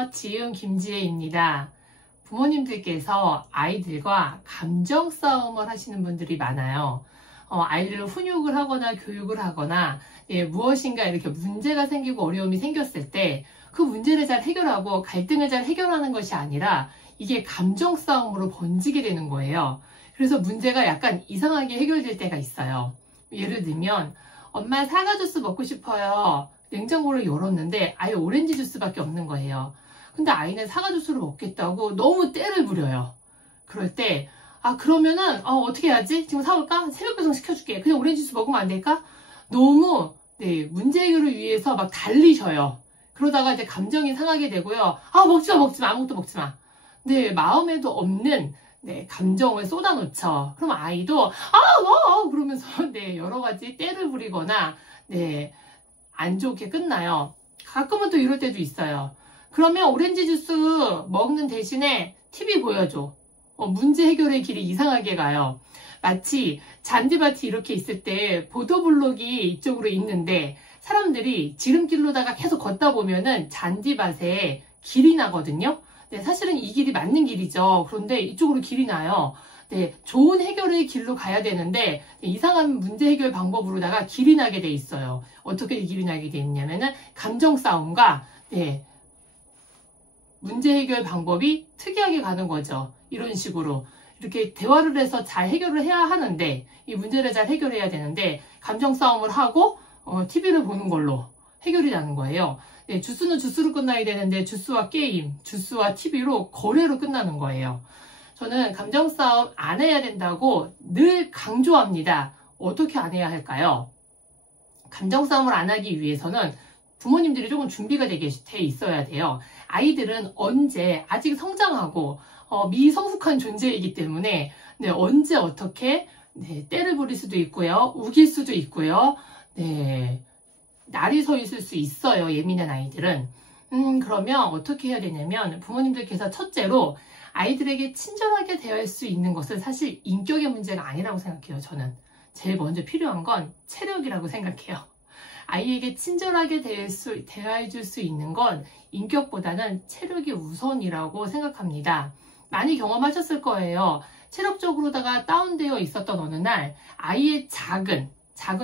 안녕하세요. 지은 김지혜입니다. 부모님들께서 아이들과 감정 싸움을 하시는 분들이 많아요. 아이들을 훈육을 하거나 교육을 하거나 무엇인가 이렇게 문제가 생기고 어려움이 생겼을 때 그 문제를 잘 해결하고 갈등을 잘 해결하는 것이 아니라 이게 감정 싸움으로 번지게 되는 거예요. 그래서 문제가 약간 이상하게 해결될 때가 있어요. 예를 들면 엄마 사과 주스 먹고 싶어요. 냉장고를 열었는데 아예 오렌지 주스밖에 없는 거예요. 근데 아이는 사과 주스를 먹겠다고 너무 떼를 부려요. 그럴 때 그러면은 어떻게 해야지? 지금 사올까? 새벽 배송 시켜줄게. 그냥 오렌지 주스 먹으면 안 될까? 너무 문제 해결을 위해서 막 달리셔요. 그러다가 이제 감정이 상하게 되고요. 먹지마 아무것도 먹지마. 마음에도 없는 감정을 쏟아놓죠. 그럼 아이도 그러면서 여러 가지 떼를 부리거나 안 좋게 끝나요. 가끔은 또 이럴 때도 있어요. 그러면 오렌지 주스 먹는 대신에 TV 보여줘. 문제 해결의 길이 이상하게 가요. 마치 잔디밭이 이렇게 있을 때 보도블록이 이쪽으로 있는데 사람들이 지름길로다가 계속 걷다 보면은 잔디밭에 길이 나거든요. 사실은 이 길이 맞는 길이죠. 그런데 이쪽으로 길이 나요. 좋은 해결의 길로 가야 되는데 이상한 문제 해결 방법으로다가 길이 나게 돼 있어요. 어떻게 길이 나게 돼 있냐면은 감정 싸움과 문제 해결 방법이 특이하게 가는 거죠. 이런 식으로 이렇게 대화를 해서 잘 해결을 해야 하는데 이 문제를 잘 해결해야 되는데 감정 싸움을 하고 TV를 보는 걸로 해결이 나는 거예요. 주스는 주스로 끝나야 되는데 주스와 게임, 주스와 TV로 거래로 끝나는 거예요. 저는 감정 싸움 안 해야 된다고 늘 강조합니다. 어떻게 안 해야 할까요? 감정 싸움을 안 하기 위해서는 부모님들이 조금 준비가 돼 있어야 돼요. 아이들은 언제 아직 성장하고 미성숙한 존재이기 때문에 언제 어떻게 떼를 부릴 수도 있고요. 우길 수도 있고요. 날이 서 있을 수 있어요. 예민한 아이들은. 그러면 어떻게 해야 되냐면 부모님들께서 첫째로 아이들에게 친절하게 대할 수 있는 것은 사실 인격의 문제가 아니라고 생각해요. 저는 제일 먼저 필요한 건 체력이라고 생각해요. 아이에게 친절하게 대해줄 수 있는 건 인격보다는 체력이 우선이라고 생각합니다. 많이 경험하셨을 거예요. 체력적으로다가 다운되어 있었던 어느 날 아이의 작은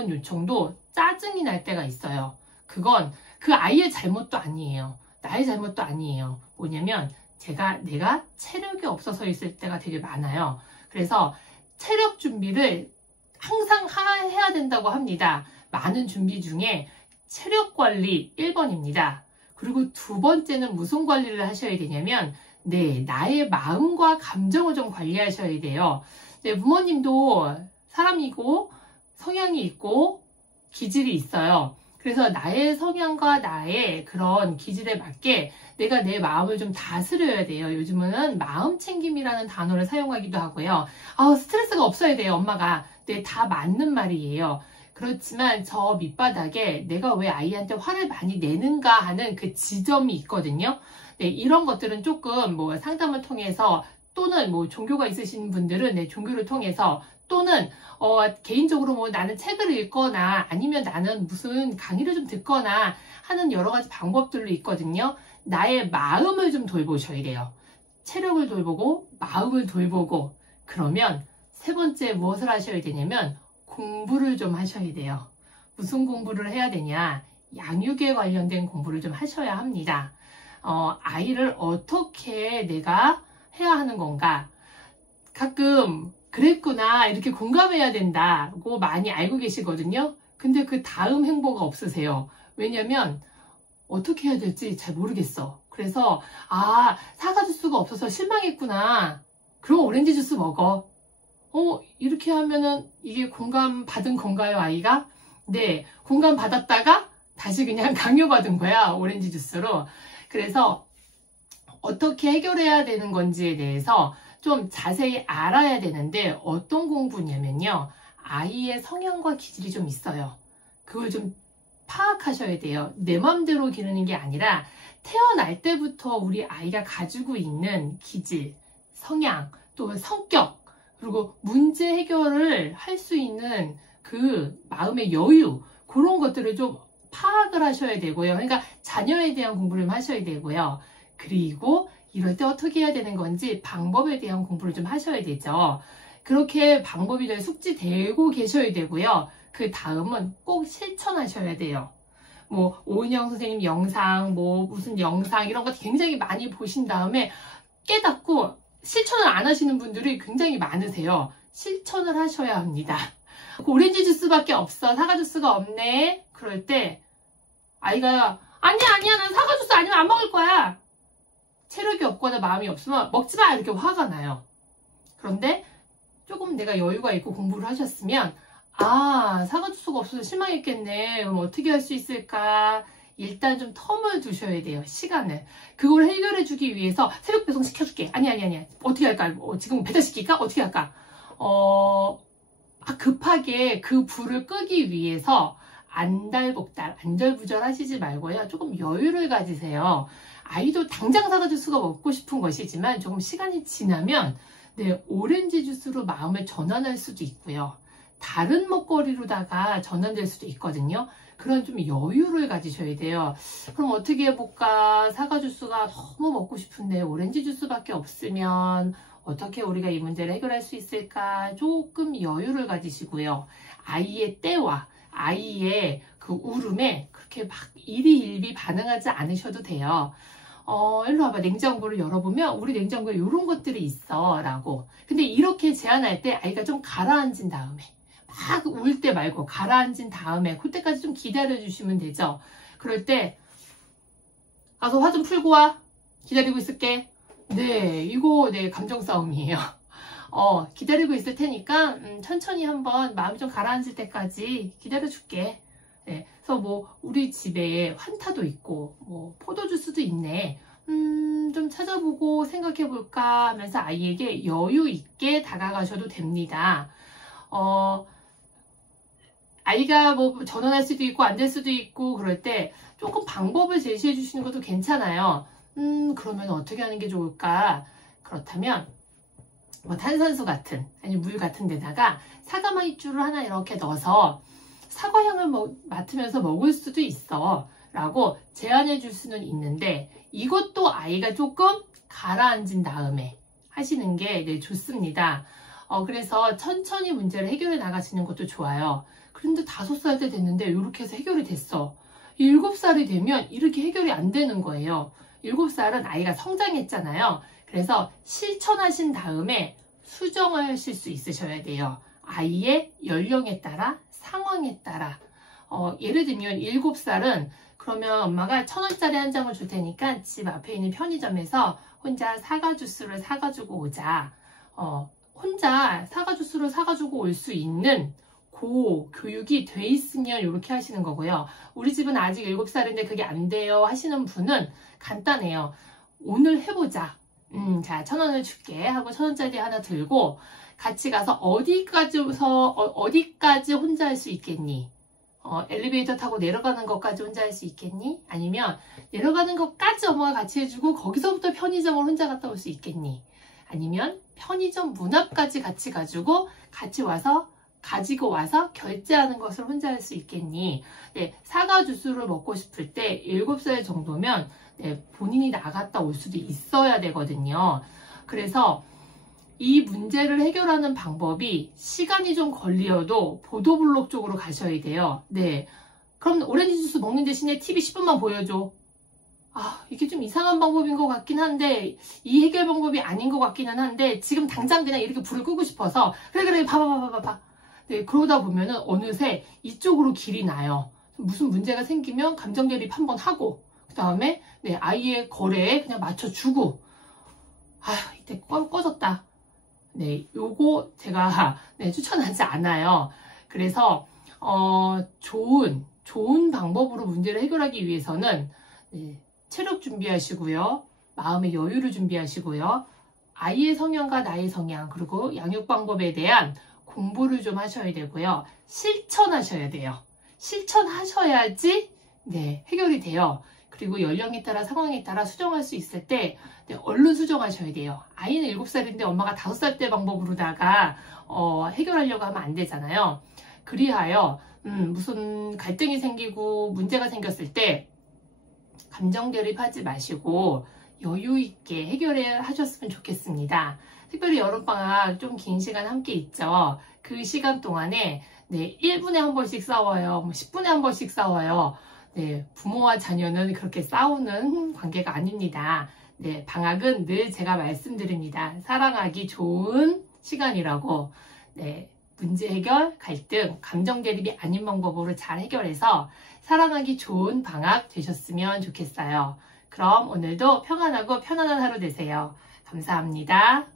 요청도 짜증이 날 때가 있어요. 그건 그 아이의 잘못도 아니에요. 나의 잘못도 아니에요. 뭐냐면 내가 체력이 없어서 있을 때가 되게 많아요. 그래서 체력 준비를 항상 해야 된다고 합니다. 많은 준비 중에 체력 관리 1번입니다. 그리고 두 번째는 무슨 관리를 하셔야 되냐면 나의 마음과 감정을 좀 관리하셔야 돼요. 부모님도 사람이고 성향이 있고 기질이 있어요. 그래서 나의 성향과 나의 그런 기질에 맞게 내가 내 마음을 좀 다스려야 돼요. 요즘은 마음 챙김이라는 단어를 사용하기도 하고요. 스트레스가 없어야 돼요, 엄마가. 다 맞는 말이에요. 그렇지만 저 밑바닥에 내가 왜 아이한테 화를 많이 내는가 하는 그 지점이 있거든요. 이런 것들은 조금 상담을 통해서 또는 종교가 있으신 분들은 종교를 통해서 또는 개인적으로 나는 책을 읽거나 아니면 나는 무슨 강의를 좀 듣거나 하는 여러 가지 방법들로 있거든요. 나의 마음을 좀 돌보셔야 돼요. 체력을 돌보고 마음을 돌보고 그러면 세 번째 무엇을 하셔야 되냐면 공부를 좀 하셔야 돼요. 무슨 공부를 해야 되냐? 양육에 관련된 공부를 좀 하셔야 합니다. 아이를 어떻게 내가 해야 하는 건가? 가끔 그랬구나 이렇게 공감해야 된다고 많이 알고 계시거든요. 근데 그 다음 행보가 없으세요. 왜냐면 어떻게 해야 될지 잘 모르겠어. 그래서 사과 주스가 없어서 실망했구나. 그럼 오렌지 주스 먹어. 이렇게 하면은 이게 공감 받은 건가요, 아이가? 네, 공감 받았다가 다시 그냥 강요받은 거야, 오렌지 주스로. 그래서 어떻게 해결해야 되는 건지에 대해서 좀 자세히 알아야 되는데 어떤 공부냐면요. 아이의 성향과 기질이 좀 있어요. 그걸 좀 파악하셔야 돼요. 내 맘대로 기르는 게 아니라 태어날 때부터 우리 아이가 가지고 있는 기질, 성향, 또 성격, 그리고 문제 해결을 할 수 있는 그 마음의 여유, 그런 것들을 좀 파악을 하셔야 되고요. 그러니까 자녀에 대한 공부를 하셔야 되고요. 그리고 이럴 때 어떻게 해야 되는 건지 방법에 대한 공부를 좀 하셔야 되죠. 그렇게 방법이 될 숙지되고 계셔야 되고요. 그 다음은 꼭 실천하셔야 돼요. 뭐 오은영 선생님 영상, 뭐 무슨 영상 이런 거 굉장히 많이 보신 다음에 깨닫고 실천을 안 하시는 분들이 굉장히 많으세요. 실천을 하셔야 합니다. 오렌지 주스밖에 없어. 사과 주스가 없네. 그럴 때 아이가 아니야 난 사과 주스 아니면 안 먹을 거야. 체력이 없거나 마음이 없으면 먹지 마 이렇게 화가 나요. 그런데 조금 내가 여유가 있고 공부를 하셨으면 사과 주스가 없어서 실망했겠네. 그럼 어떻게 할 수 있을까? 일단 좀 텀을 두셔야 돼요. 시간을. 그걸 해결해 주기 위해서 새벽 배송 시켜줄게. 아니야. 어떻게 할까? 지금 배달시킬까? 어떻게 할까? 급하게 그 불을 끄기 위해서 안달복달, 안절부절 하시지 말고요. 조금 여유를 가지세요. 아이도 당장 사과 주스가 먹고 싶은 것이지만 조금 시간이 지나면 오렌지 주스로 마음을 전환할 수도 있고요. 다른 먹거리로다가 전환될 수도 있거든요. 그런 좀 여유를 가지셔야 돼요. 그럼 어떻게 해볼까? 사과 주스가 너무 먹고 싶은데 오렌지 주스밖에 없으면 어떻게 우리가 이 문제를 해결할 수 있을까? 조금 여유를 가지시고요. 아이의 때와 아이의 그 울음에 그렇게 막 일희일비 반응하지 않으셔도 돼요. 일로 와봐. 냉장고를 열어보면 우리 냉장고에 이런 것들이 있어 라고. 근데 이렇게 제안할 때 아이가 좀 가라앉은 다음에 막 울 때 말고 가라앉은 다음에 그때까지 좀 기다려 주시면 되죠. 그럴 때 가서 화 좀 풀고 와. 기다리고 있을게. 이거 감정 싸움이에요. 기다리고 있을 테니까 천천히 한번 마음이 좀 가라앉을 때까지 기다려 줄게. 그래서 뭐 우리 집에 환타도 있고 뭐 포도주스도 있네. 좀 찾아보고 생각해 볼까 하면서 아이에게 여유 있게 다가가셔도 됩니다. 아이가 뭐 전원할 수도 있고 안 될 수도 있고 그럴 때 조금 방법을 제시해 주시는 것도 괜찮아요. 그러면 어떻게 하는 게 좋을까? 그렇다면 뭐 탄산수 같은 아니 물 같은 데다가 사과마이쮸를 하나 이렇게 넣어서 사과향을 맡으면서 먹을 수도 있어 라고 제안해 줄 수는 있는데 이것도 아이가 조금 가라앉은 다음에 하시는 게 좋습니다. 그래서 천천히 문제를 해결해 나가시는 것도 좋아요. 그런데 5살 때 됐는데 이렇게 해서 해결이 됐어. 7살이 되면 이렇게 해결이 안 되는 거예요. 7살은 아이가 성장했잖아요. 그래서 실천하신 다음에 수정하실 수 있으셔야 돼요. 아이의 연령에 따라 상황에 따라. 예를 들면 7살은 그러면 엄마가 1,000원짜리 한 장을 줄 테니까 집 앞에 있는 편의점에서 혼자 사과 주스를 사가지고 오자. 혼자 사과 주스를 사가지고 올 수 있는 교육이 돼 있으면 이렇게 하시는 거고요. 우리 집은 아직 7살인데 그게 안 돼요 하시는 분은 간단해요. 오늘 해보자. 자, 1,000원을 줄게 하고 1,000원짜리 하나 들고 같이 가서 어디까지 혼자 할 수 있겠니? 엘리베이터 타고 내려가는 것까지 혼자 할 수 있겠니? 아니면 내려가는 것까지 엄마가 같이 해주고 거기서부터 편의점을 혼자 갔다 올 수 있겠니? 아니면 편의점 문 앞까지 같이 가지고 와서 결제하는 것을 혼자 할 수 있겠니? 사과 주스를 먹고 싶을 때 7살 정도면 본인이 나갔다 올 수도 있어야 되거든요. 그래서 이 문제를 해결하는 방법이 시간이 좀 걸리어도 보도블록 쪽으로 가셔야 돼요. 그럼 오렌지 주스 먹는 대신에 TV 10분만 보여줘. 이게 좀 이상한 방법인 것 같긴 한데 이 해결 방법이 아닌 것 같기는 한데 지금 당장 그냥 이렇게 불을 끄고 싶어서 그래 봐봐. 그러다 보면은 어느새 이쪽으로 길이 나요. 무슨 문제가 생기면 감정대입 한번 하고 그 다음에 아이의 거래에 그냥 맞춰주고 이때 꺼졌다. 요거 제가 추천하지 않아요. 그래서 좋은 방법으로 문제를 해결하기 위해서는 체력 준비하시고요. 마음의 여유를 준비하시고요. 아이의 성향과 나의 성향 그리고 양육 방법에 대한 공부를 좀 하셔야 되고요. 실천하셔야 돼요. 실천하셔야지 해결이 돼요. 그리고 연령에 따라 상황에 따라 수정할 수 있을 때 얼른 수정하셔야 돼요. 아이는 7살인데 엄마가 5살 때 방법으로다가 해결하려고 하면 안 되잖아요. 그리하여 무슨 갈등이 생기고 문제가 생겼을 때 감정 대립하지 마시고 여유 있게 해결을 하셨으면 좋겠습니다. 특별히 여름방학 좀 긴 시간 함께 있죠. 그 시간 동안에 1분에 한 번씩 싸워요. 10분에 한 번씩 싸워요. 부모와 자녀는 그렇게 싸우는 관계가 아닙니다. 방학은 늘 제가 말씀드립니다. 사랑하기 좋은 시간이라고. 문제 해결, 갈등, 감정 대립이 아닌 방법으로 잘 해결해서 사랑하기 좋은 방학 되셨으면 좋겠어요. 그럼 오늘도 평안하고 편안한 하루 되세요. 감사합니다.